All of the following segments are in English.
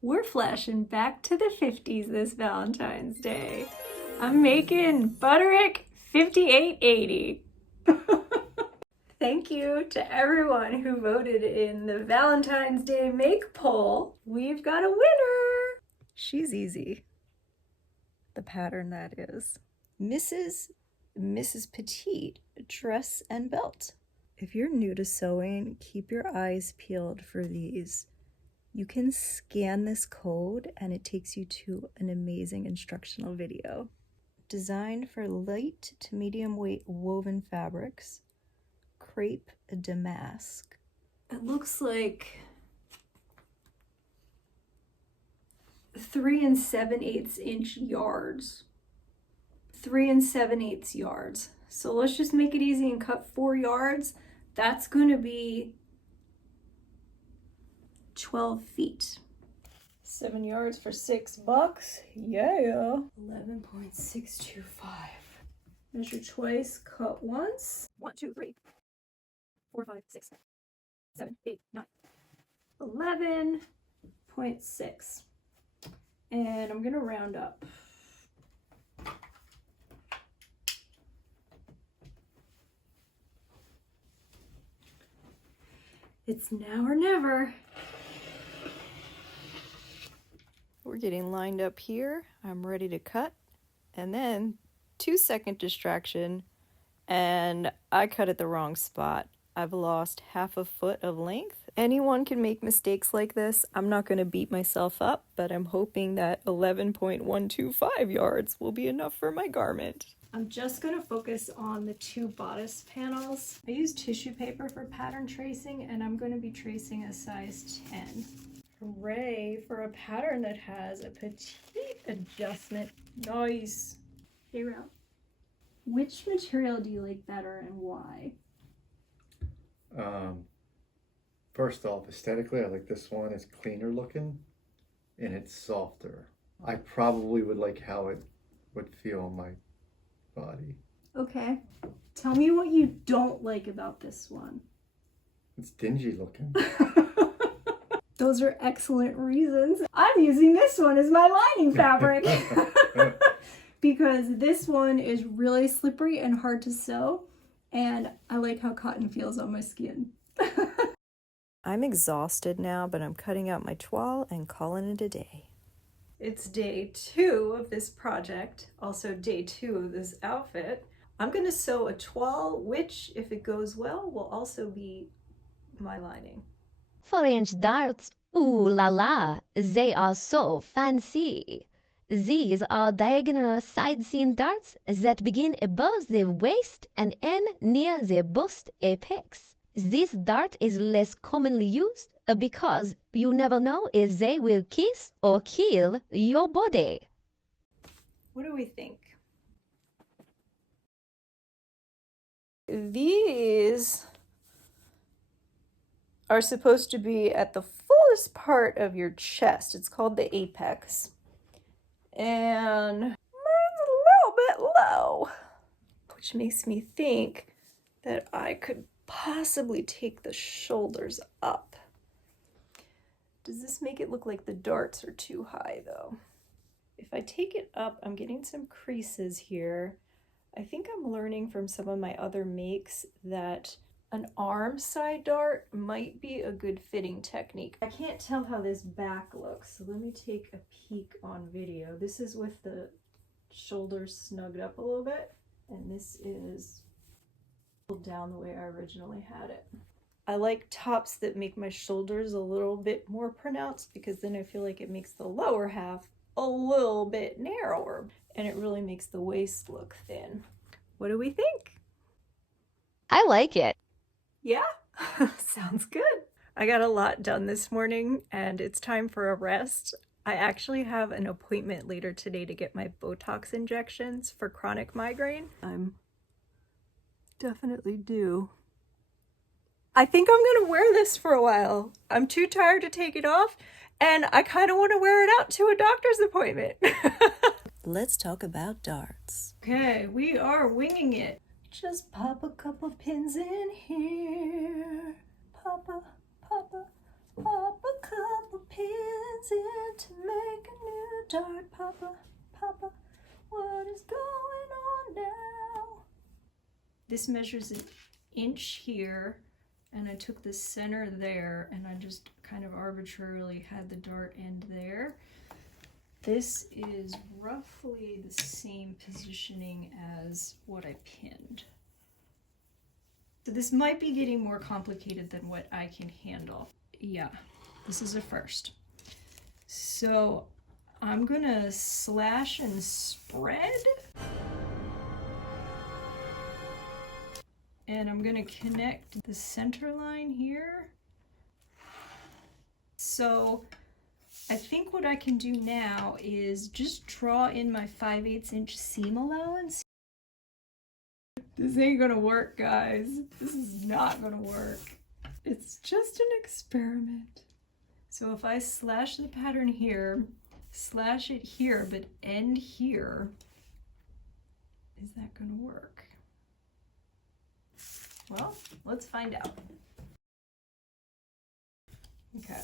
We're flashing back to the 50s this Valentine's Day. I'm making Butterick 5880. Thank you to everyone who voted in the Valentine's Day make poll. We've got a winner. She's easy. The pattern that is. Mrs. Petite dress and belt. If you're new to sewing, keep your eyes peeled for these. You can scan this code and it takes you to an amazing instructional video. Designed for light to medium weight woven fabrics. Crepe damask. It looks like 3 7/8 inch yards. 3 7/8 yards. So let's just make it easy and cut 4 yards. That's going to be 12 feet. 7 yards for $6. Yeah. 11.625. Measure twice, cut once. 1, 2, 3, 4, 5, 6, 7, 8, 9. 11.6. And I'm gonna round up. It's now or never. We're getting lined up here. I'm ready to cut. And then 2-second distraction, and I cut at the wrong spot. I've lost half a foot of length. Anyone can make mistakes like this. I'm not going to beat myself up, but I'm hoping that 11.125 yards will be enough for my garment. I'm just going to focus on the 2 bodice panels. I use tissue paper for pattern tracing, and I'm going to be tracing a size 10. Hooray for a pattern that has a petite adjustment. Nice. Hey, Ralph. Which material do you like better and why? First off, aesthetically, I like this one. It's cleaner looking and it's softer. I probably would like how it would feel on my body. Okay. Tell me what you don't like about this one. It's dingy looking. Those are excellent reasons. I'm using this one as my lining fabric. Because this one is really slippery and hard to sew, and I like how cotton feels on my skin. I'm exhausted now, but I'm cutting out my toile and calling it a day. It's day 2 of this project, also day 2 of this outfit. I'm gonna sew a toile, which, if it goes well, will also be my lining. 4-inch darts, ooh la la, they are so fancy. These are diagonal side seam darts that begin above the waist and end near the bust apex. This dart is less commonly used because you never know if they will kiss or kill your body. What do we think? These are supposed to be at the fullest part of your chest. It's called the apex. And mine's a little bit low, which makes me think that I could possibly take the shoulders up. Does this make it look like the darts are too high though? If I take it up, I'm getting some creases here. I think I'm learning from some of my other makes that an arm side dart might be a good fitting technique. I can't tell how this back looks, so let me take a peek on video. This is with the shoulders snugged up a little bit, and this is pulled down the way I originally had it. I like tops that make my shoulders a little bit more pronounced because then I feel like it makes the lower half a little bit narrower, and it really makes the waist look thin. What do we think? I like it. Yeah, sounds good. I got a lot done this morning and it's time for a rest. I actually have an appointment later today to get my Botox injections for chronic migraine. I'm definitely due. I think I'm gonna wear this for a while. I'm too tired to take it off, and I kind of want to wear it out to a doctor's appointment. Let's talk about darts. Okay, we are winging it. Just pop a couple pins in here. Pop a couple pins in to make a new dart, Papa, Papa, what is going on now? This measures an inch here, and I took the center there, and I just kind of arbitrarily had the dart end there. This is roughly the same positioning as what I pinned. So this might be getting more complicated than what I can handle. Yeah, this is a first. So I'm gonna slash and spread. And I'm gonna connect the center line here. So I think what I can do now is just draw in my 5/8 inch seam allowance. This ain't gonna work, guys. This is not gonna work. It's just an experiment. So if I slash the pattern here, slash it here, but end here, is that gonna work? Well, let's find out. Okay.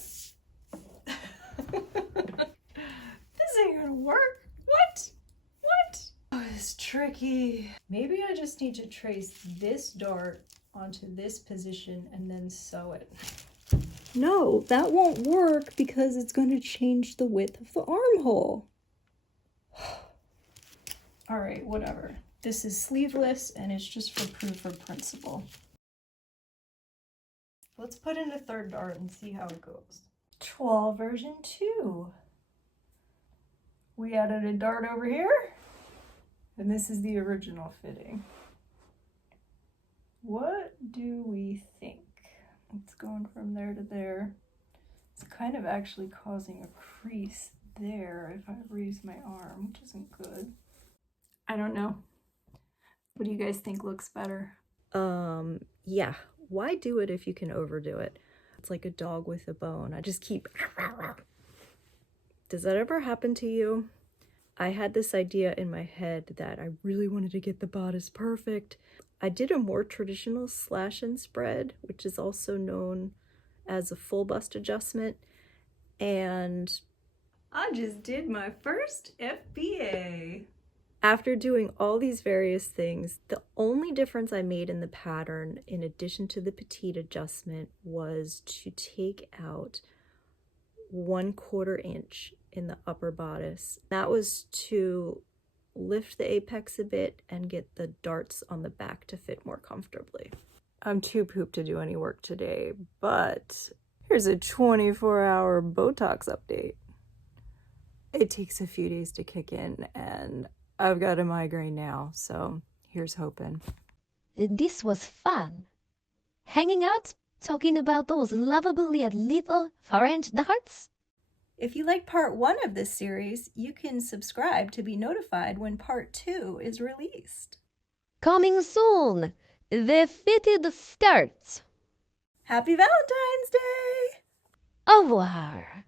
This ain't gonna work. What? What? Oh, it's tricky. Maybe I just need to trace this dart onto this position and then sew it. No, that won't work because it's going to change the width of the armhole. All right, whatever. This is sleeveless and it's just for proof of principle. Let's put in a third dart and see how it goes. Toile version 2. We added a dart over here, and this is the original fitting. What do we think? It's going from there to there. It's kind of actually causing a crease there if I raise my arm, which isn't good. I don't know. What do you guys think looks better? Yeah. Why do it if you can overdo it? It's like a dog with a bone. I just keep... Does that ever happen to you? I had this idea in my head that I really wanted to get the bodice perfect. I did a more traditional slash and spread, which is also known as a full bust adjustment, and I just did my first FBA. After doing all these various things, the only difference I made in the pattern, in addition to the petite adjustment, was to take out 1/4 inch in the upper bodice. That was to lift the apex a bit and get the darts on the back to fit more comfortably. I'm too pooped to do any work today, but here's a 24-hour Botox update. It takes a few days to kick in, and I've got a migraine now, so here's hoping. This was fun. Hanging out, talking about those lovable yet little foreign darts. If you like part 1 of this series, you can subscribe to be notified when part 2 is released. Coming soon, the fitted starts. Happy Valentine's Day! Au revoir.